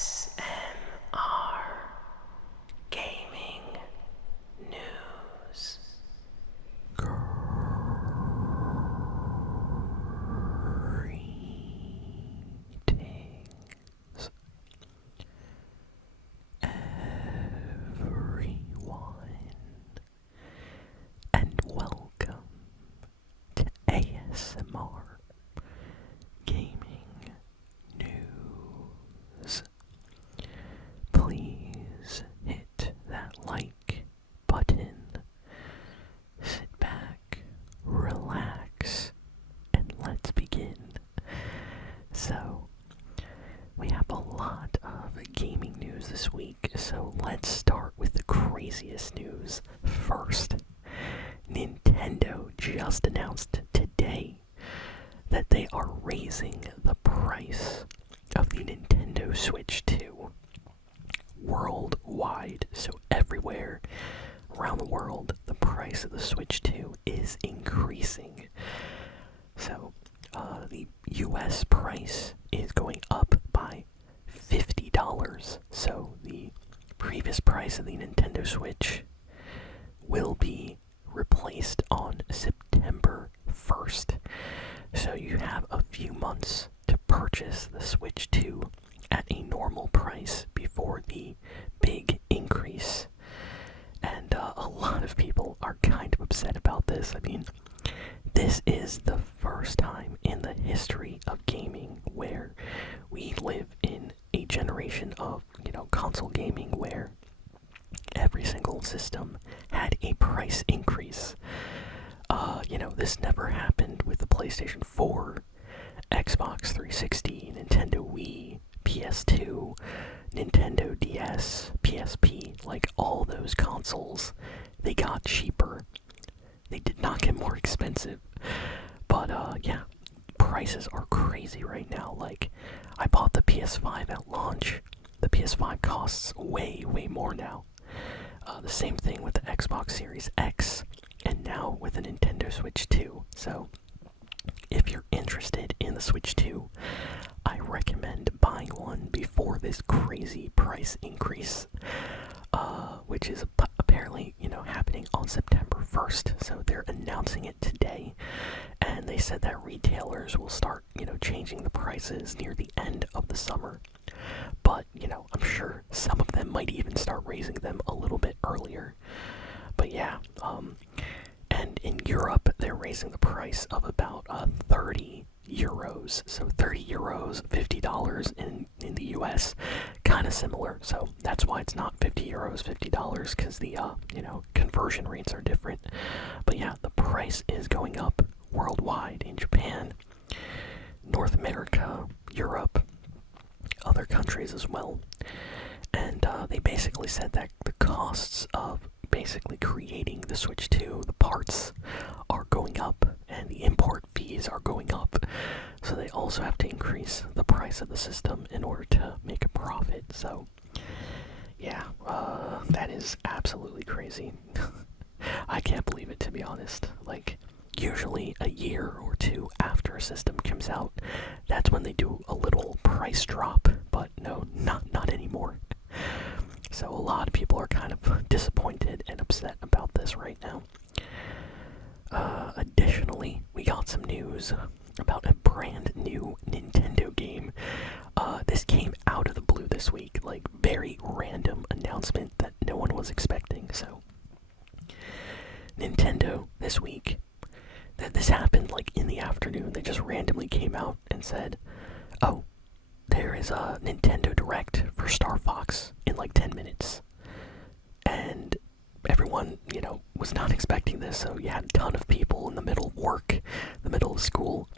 ASMR Gaming News. Greetings, everyone, and welcome to ASMR Gaming News. Please hit that like button, sit back, relax, and let's begin. So, we have a lot of gaming news this week, so let's start with the craziest news first. Nintendo just announced today that they are raising the price of the Nintendo Switch 2 worldwide. So everywhere around the world, the price of the Switch 2 is increasing. So the US price is going up by $50. So the previous price of the Nintendo Switch will be replaced on September 1st. So you have a few months to purchase the Switch 2 at a normal price before the big increase. And a lot of people are kind of upset about this. I mean, this is the first time in the history of gaming where we live in a generation of, console gaming where every single system had a price increase. This never happened with the PlayStation 4, Xbox 360, Nintendo Wii, PS2, Nintendo DS, PSP. Like, all those consoles, they got cheaper. They did not get more expensive. But, yeah, prices are crazy right now. Like, I bought the PS5 at launch. The PS5 costs way, way more now. The same thing with the Xbox Series X, and now with the Nintendo Switch 2. So, if you're interested in the Switch 2, I recommend buying one before this crazy price increase, which is apparently, happening on September 1st. So they're announcing it today, and they said that retailers will start, changing the prices near the end of the summer. But, I'm sure some of them might even start raising them a little bit earlier. But yeah, and in Europe, they're raising the price of about 30 euros. So 30 euros, $50 in the US, kind of similar. So that's why it's not 50 euros, $50, because the, conversion rates are different. But yeah, the price is going up worldwide in Japan, North America, Europe, other countries as well. And they basically said that the costs of basically creating the Switch 2, the parts are going up, and the import fees are going up. So they also have to increase the price of the system in order to make a profit. So, yeah, that is absolutely crazy. I can't believe it, to be honest. Like, usually a year or two after a system comes out, that's when they do a little price drop, but no, not anymore. So a lot of people are kind of disappointed and upset about this right now. Additionally, we got some news about a brand new Nintendo game. This came out of the blue this week, like very random announcement that no one was expecting. So Nintendo this week, this happened like in the afternoon. They just randomly came out and said, oh, there is a Nintendo Direct for Star Fox in like 10 minutes. And everyone, was not expecting this, so you had a ton of people in the middle of work, the middle of school,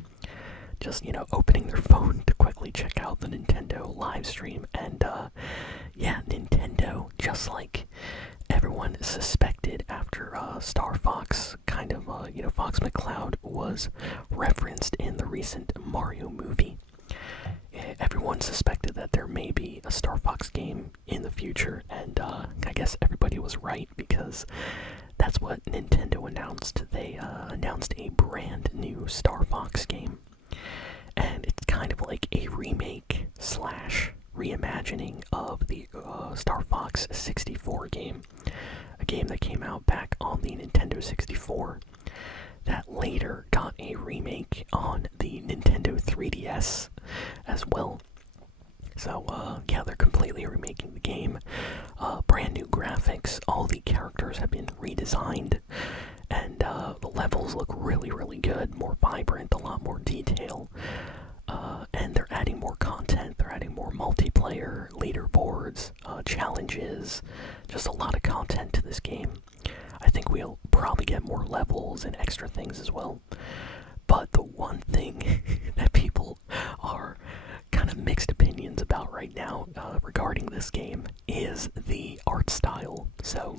just, opening their phone to quickly check out the Nintendo live stream. And, yeah, Nintendo, just like everyone suspected after Star Fox, kind of, Fox McCloud was referenced in the recent Mario movie. Everyone suspected that there may be a Star Fox game in the future, and I guess everybody was right, because that's what Nintendo announced. They announced a brand new Star Fox game, and it's kind of like a remake slash reimagining as well. So, yeah, they're completely remaking the game. Brand new graphics, all the characters have been redesigned, and the levels look really, really good, more vibrant, a lot more detail. And they're adding more content, they're adding more multiplayer, leaderboards, challenges, just a lot of content to this game. I think we'll probably get more levels and extra things as well. But the one thing that people are kind of mixed opinions about right now regarding this game is the art style. So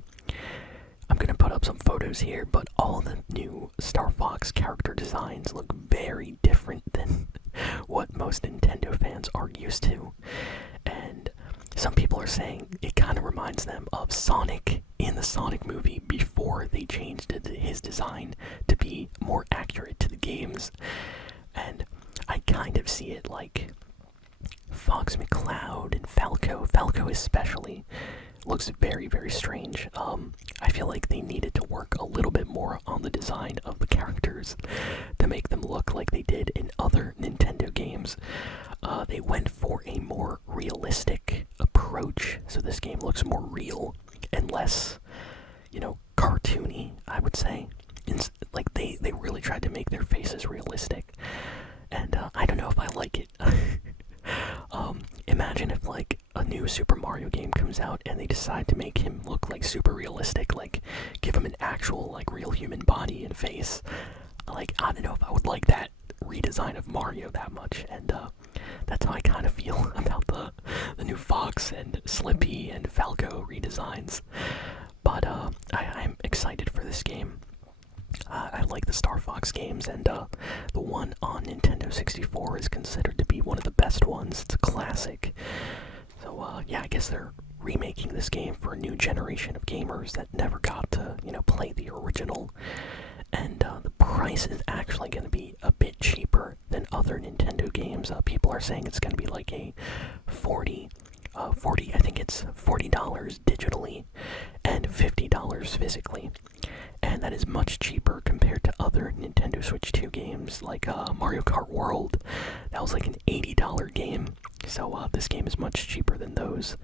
I'm gonna put up some photos here, but all the new Star Fox character designs look very different than what most Nintendo fans are used to. And some people are saying it kind of reminds them of Sonic in the Sonic movie before they changed his design to be more accurate to the games. And I kind of see it like Fox McCloud and Falco. Falco especially looks very, very strange. I feel like they needed to work a little bit more on the design of the characters to make them look like they did in other Nintendo games. They went for a more realistic approach, so this game looks more real and less, cartoony, I would say. Like, they really tried to make their faces realistic, and I don't know if I like it. Imagine if, like, a new Super Mario game comes out and they decide to make him look, like, super realistic, like, give him an actual, like, real human body and face. Like, I don't know if I would like that redesign of Mario that much, and that's how I kind of feel about the new Fox and Slippy and Falco redesigns. But I'm excited for this game. I like the Star Fox games, and the one on Nintendo 64 is considered to be one of the best ones. It's a classic. So, yeah, I guess they're remaking this game for a new generation of gamers that never got to, play the original. And the price is actually going to be a bit cheaper than other Nintendo games. People are saying it's going to be like a $40, I think it's $40 digitally and $50 physically. And that is much cheaper compared to other Nintendo Switch 2 games like Mario Kart World. That was like an $80 game. So this game is much cheaper than those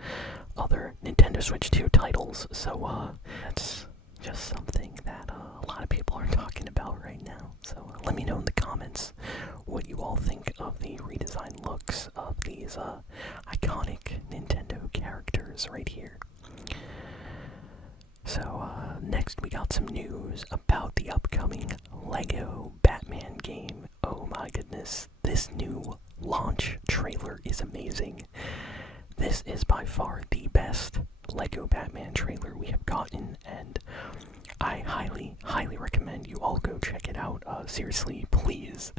other Nintendo Switch 2 titles. So that's just something that a lot of people are talking about right now. So let me know in the comments what you all think of the redesigned looks of these iconic Nintendo characters right here. So next we got some news about the upcoming LEGO Batman game. Oh my goodness, this new launch trailer is amazing. This is by far the best LEGO Batman trailer we have gotten, and I highly, highly recommend you all go check it out. Seriously, please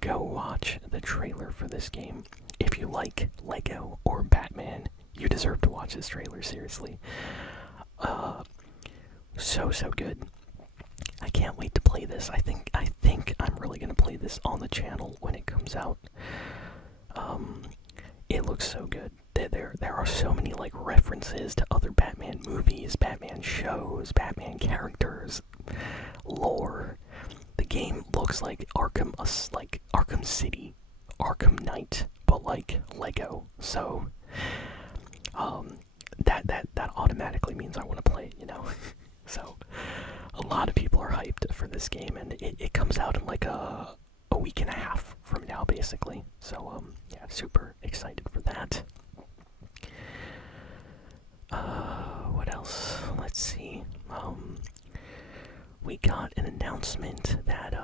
go watch the trailer for this game. If you like LEGO or Batman, you deserve to watch this trailer, seriously. So good. I can't wait to play this. I think I'm really gonna play this on the channel when it comes out. It looks so good. There are so many like references to other Batman movies, Batman shows, Batman characters, lore. The game looks like Arkham City, Arkham Knight, but like Lego. So that automatically means I want to play it, So a lot of people are hyped for this game, and it comes out in like a week and a half from now, basically. So yeah, super excited for that. What else? Let's see. We got an announcement that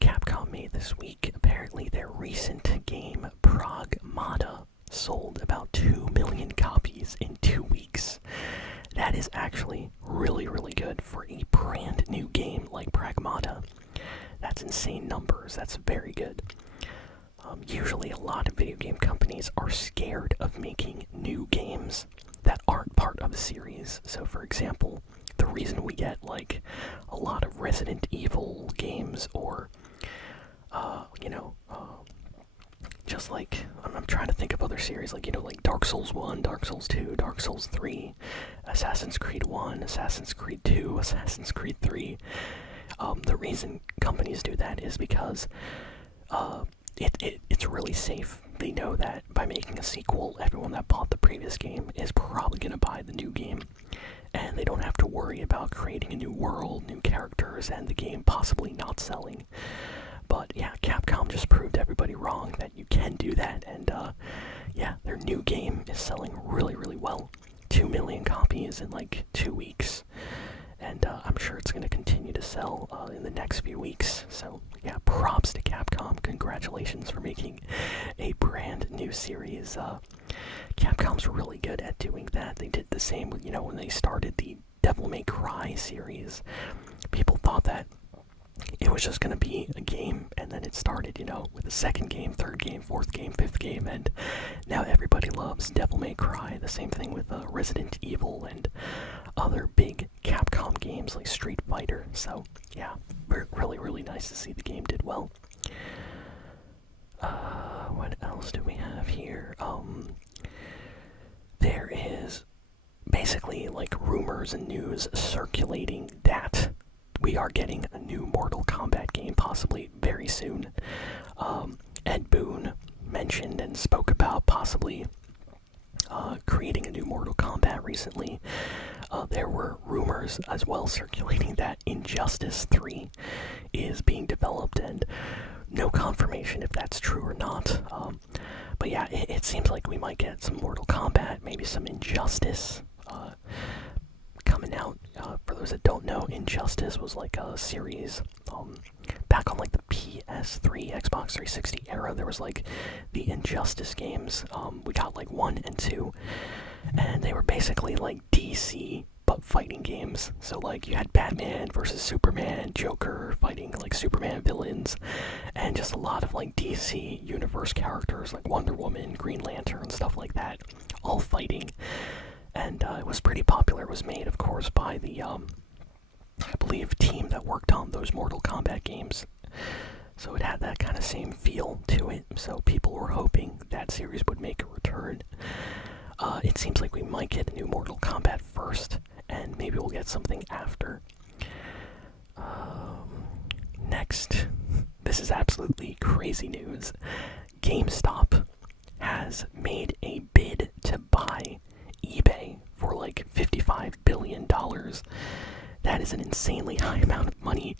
Capcom made this week. Apparently their recent game Pragmata sold about 2 million copies in 2 weeks. That is actually really, really good for a brand new game like Pragmata. That's insane numbers. That's very good. Usually a lot of video game companies are scared of making new games that aren't part of a series. So for example, the reason we get like a lot of Resident Evil games or just like I'm trying to think of other series like like Dark Souls 1, Dark Souls 2, Dark Souls 3, Assassin's Creed 1, Assassin's Creed 2, Assassin's Creed 3. The reason companies do that is because it's really safe. They know that by making a sequel, everyone that bought the previous game is probably going to buy the new game. And they don't have to worry about creating a new world, new characters, and the game possibly not selling. But yeah, Capcom just proved everybody wrong that you can do that. And yeah, their new game is selling really, really well. 2 million copies in like 2 weeks. And I'm sure it's going to continue to sell in the next few weeks. So yeah, props to Capcom. Congratulations for making a brand new series. Capcom's really good at doing that. They did the same with, when they started the Devil May Cry series. People thought that it was just going to be a game, and then it started, with the second game, third game, fourth game, fifth game, and now everybody loves Devil May Cry. The same thing with Resident Evil and other big Capcom games like Street Fighter. So yeah, really, really nice to see the game did well. What else do we have here? There is basically like rumors and news circulating that we are getting a new Mortal Kombat game possibly very soon. Ed Boon mentioned and spoke about possibly creating a new Mortal Kombat recently. There were rumors as well circulating that Injustice 3 is being developed, and no confirmation if that's true or not. But yeah, it seems like we might get some Mortal Kombat, maybe some Injustice coming out. For those that don't know, Injustice was like a series back on like the PS3, Xbox 360 era. There was like the Injustice games. We got like 1 and 2, and they were basically like DC but fighting games. So like you had Batman versus Superman, Joker fighting like Superman villains, and just a lot of like DC universe characters like Wonder Woman, Green Lantern, stuff like that, all fighting. And it was pretty popular. It was made, of course, by the, I believe, team that worked on those Mortal Kombat games. So it had that kind of same feel to it. So people were hoping that series would make a return. It seems like we might get a new Mortal Kombat first, and maybe we'll get something after. Next, this is absolutely crazy news. GameStop has made a bid to buy eBay for like $55 billion. That is an insanely high amount of money,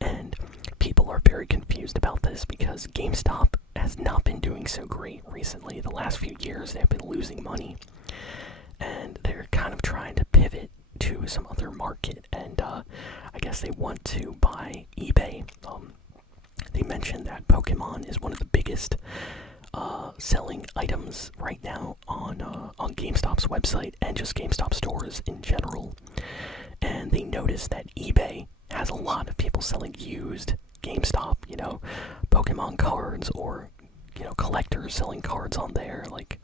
and people are very confused about this because GameStop has not been doing so great recently. The last few years they've been losing money, and they're kind of trying to pivot to some other market, and I guess they want to buy eBay. They mentioned that Pokemon is one of the biggest selling items right now on GameStop's website and just GameStop stores in general. And they noticed that eBay has a lot of people selling used GameStop, Pokemon cards, or, collectors selling cards on there, like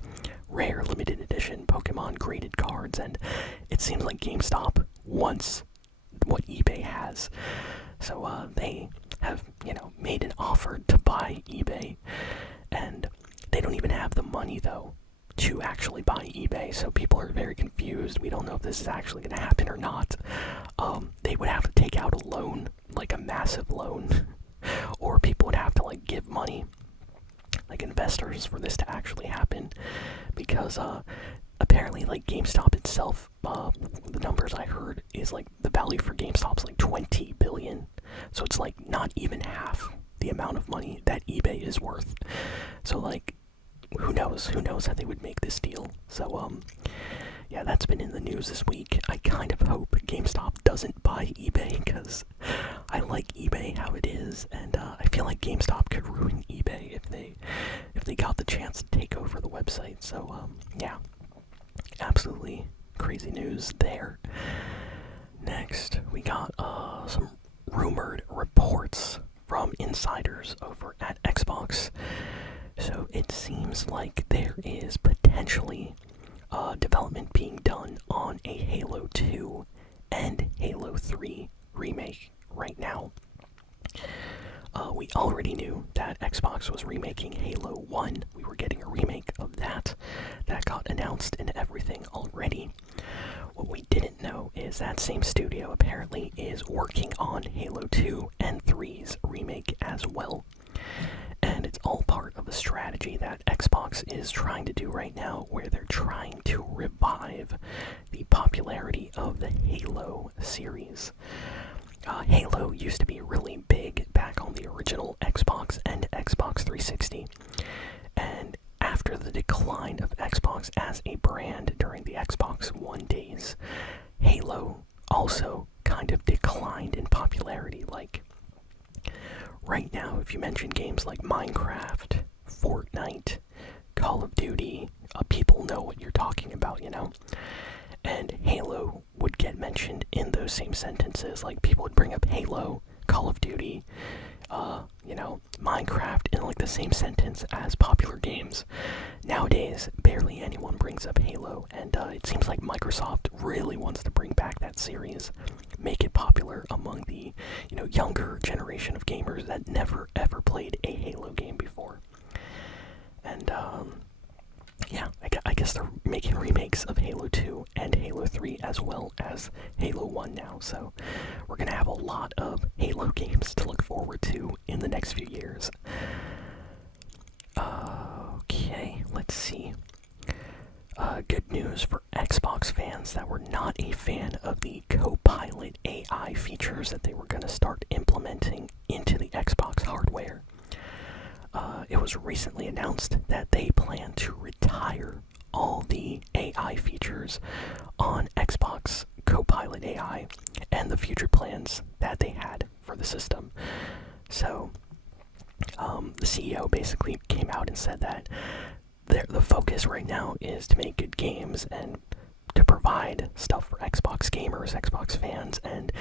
rare limited edition Pokemon graded cards. And it seems like GameStop wants what eBay has. So they have, made an offer to buy eBay. And they don't even have the money, though, to actually buy eBay. So people are very confused. We don't know if this is actually going to happen or not. They would have to take out a loan, like a massive loan. Or people would have to, like, give money, like investors, for this to actually happen. Because apparently, like, GameStop itself, the numbers I heard is, like, the value for GameStop's like $20 billion. So it's, like, not even half the amount of money that eBay is worth. So like, who knows how they would make this deal. So yeah, that's been in the news this week. I kind of hope GameStop doesn't buy eBay, because I like eBay how it is, and I feel like GameStop could ruin eBay if they got the chance to take over the website. So yeah, absolutely crazy news there. Next, we got some rumored reports from insiders over at Xbox. So it seems like there is potentially development being done on a Halo 2 and Halo 3 remake right now. We already knew that Xbox was remaking Halo 1. We were getting a remake of that. That got announced and everything already. What we didn't know is that same studio apparently is working on Halo 2 and 3's remake as well. And it's all that Xbox is trying to do right now, where they're trying to revive the popularity of the Halo series. Halo used to be really big back on the original Xbox and Xbox 360, and after the decline of Xbox as a brand during the Xbox One days, Halo also kind of declined in popularity. Like, right now, if you mention games like Minecraft, Fortnite, Call of Duty, people know what you're talking about, you know? And Halo would get mentioned in those same sentences. Like, people would bring up Halo, Call of Duty, Minecraft in like the same sentence as popular games. Nowadays, barely anyone brings up Halo, and it seems like Microsoft really wants to bring back that series, make it popular among the, younger generation of gamers that never ever played a Halo game before. And yeah, I guess they're making remakes of Halo 2 and Halo 3 as well as Halo 1 now, so we're gonna have a lot of Halo games to look forward to in the next few years. Okay, let's see. Good news for Xbox fans that were not a fan of the Copilot AI features that they were gonna start implementing into the Xbox hardware. It was recently announced that they plan to retire all the AI features on Xbox Copilot AI and the future plans that they had for the system. So, the CEO basically came out and said that the focus right now is to make good games and to provide stuff for Xbox gamers, Xbox fans, and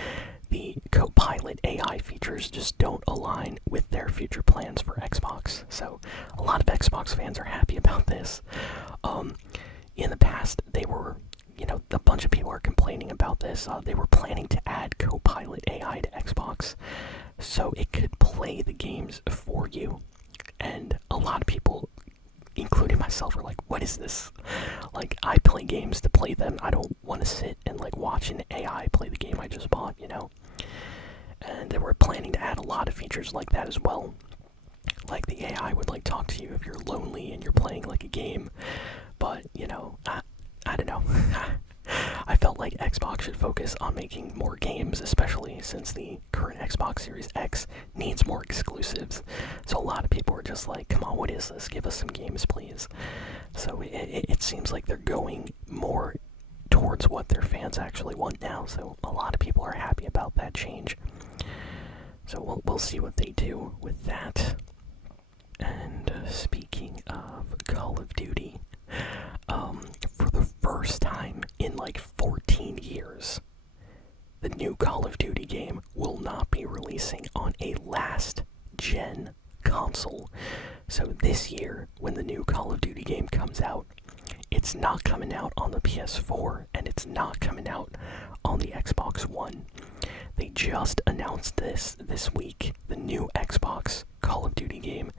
the Copilot AI features just don't align with their future plans for Xbox. So a lot of Xbox fans are happy about this. In the past, they were, a bunch of people are complaining about this. They were planning to add Copilot AI to Xbox so it could play the games for you. And a lot of people, including myself, are like, what is this? Like, I play games to play them. I don't want to sit and watch an AI play the game I just bought, And they were planning to add a lot of features like that as well. Like, the AI would talk to you if you're lonely and you're playing a game. But, I don't know. I felt like Xbox should focus on making more games, especially since the current Xbox Series X needs more exclusives. So a lot of people are just like, come on, what is this? Give us some games, please. So it seems like they're going more towards what their fans actually want now. So a lot of people are happy about that change. So we'll see what they do with that. And speaking of Call of Duty, for the first time in 14 years, the new Call of Duty game will not be releasing on a last-gen console. So this year, when the new Call of Duty game comes out, it's not coming out on the PS4, and it's not coming out on the Xbox One. They just announced this week. The new Xbox Call of Duty game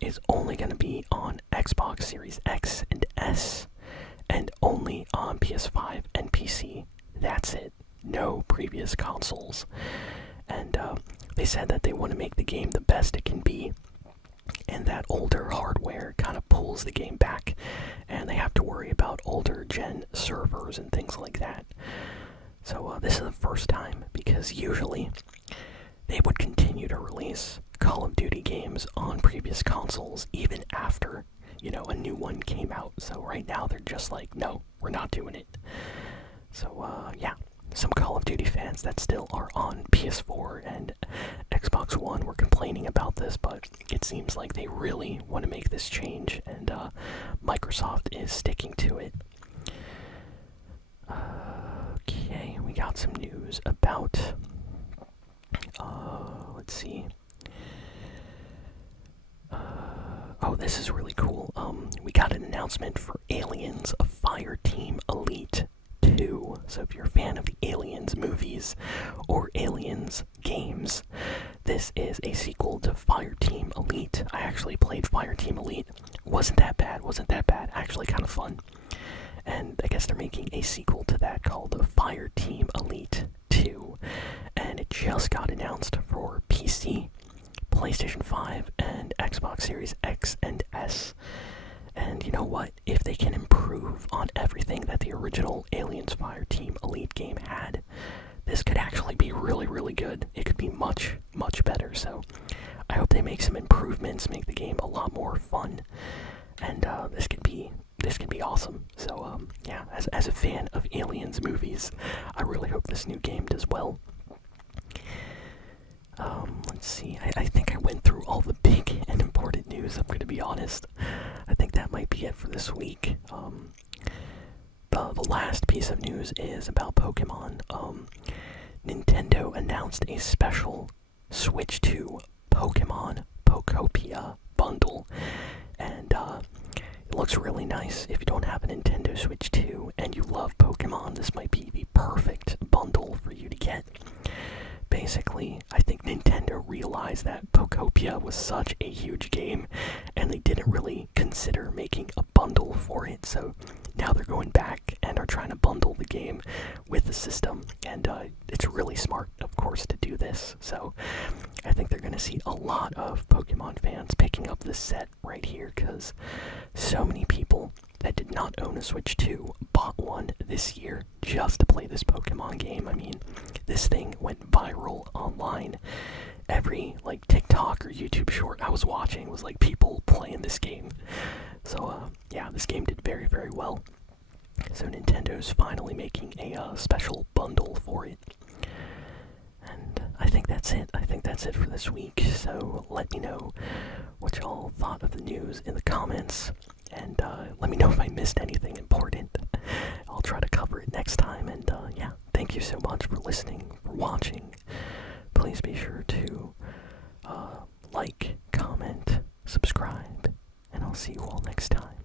is only going to be on Xbox Series X and S, and only on PS5 and PC. That's it. No previous consoles. And they said that they want to make the game the best it can be, and that older hardware kind of pulls the game back, and they have to worry about older gen servers and things like that. So this is the first time, because usually they would continue to release Call of Duty games on previous consoles even after, a new one came out. So right now they're just like, no, we're not doing it. So yeah, some Call of Duty fans that still are on PS4 and Xbox One were complaining about this, but it seems like they really want to make this change, and Microsoft is sticking to it. Okay, we got some news about, let's see. Oh, this is really cool. We got an announcement for Aliens, a Fireteam Elite 2. So if you're a fan of the Aliens movies or Aliens games, this is a sequel to Fireteam Elite. I actually played Fireteam Elite. Wasn't that bad. Actually kind of fun. And I guess they're making a sequel to that called Fireteam Elite 2. And it just got announced for PC, PlayStation 5 and Xbox Series X and S. And you know what? If they can improve on everything that the original Aliens Fireteam Elite game had, this could actually be really, really good. It could be much, much better. So I hope they make some improvements, make the game a lot more fun, and this could be awesome. So yeah, as a fan of Aliens movies, I really hope this new game does well. Let's see. I think I went through all the big and important news. I'm going to be honest. I think that might be it for this week. The last piece of news is about Pokemon. Nintendo announced a special Switch 2 Pokemon Pokopia bundle, and it looks really nice. If you don't have a Nintendo Switch 2 and you love Pokemon, this might be the perfect bundle for you to get. Basically, I think Nintendo realized that Pokopia was such a huge game, and they didn't really consider making a bundle for it, so now they're going back and are trying to bundle the game with the system, and it's really smart, of course, to do this. So I think they're going to see a lot of Pokemon fans picking up this set right here, because so many people that did not own a Switch 2 bought one this year just to play this Pokemon game. I mean, this thing went viral online. Every TikTok or YouTube short I was watching was people playing this game. So yeah, this game did very, very well. So Nintendo's finally making a special bundle for it. And I think that's it. I think that's it for this week. So let me know what y'all thought of the news in the comments. And let me know if I missed anything important. I'll try to cover it next time. And yeah, thank you so much for listening, for watching. Please be sure to like, comment, subscribe, and I'll see you all next time.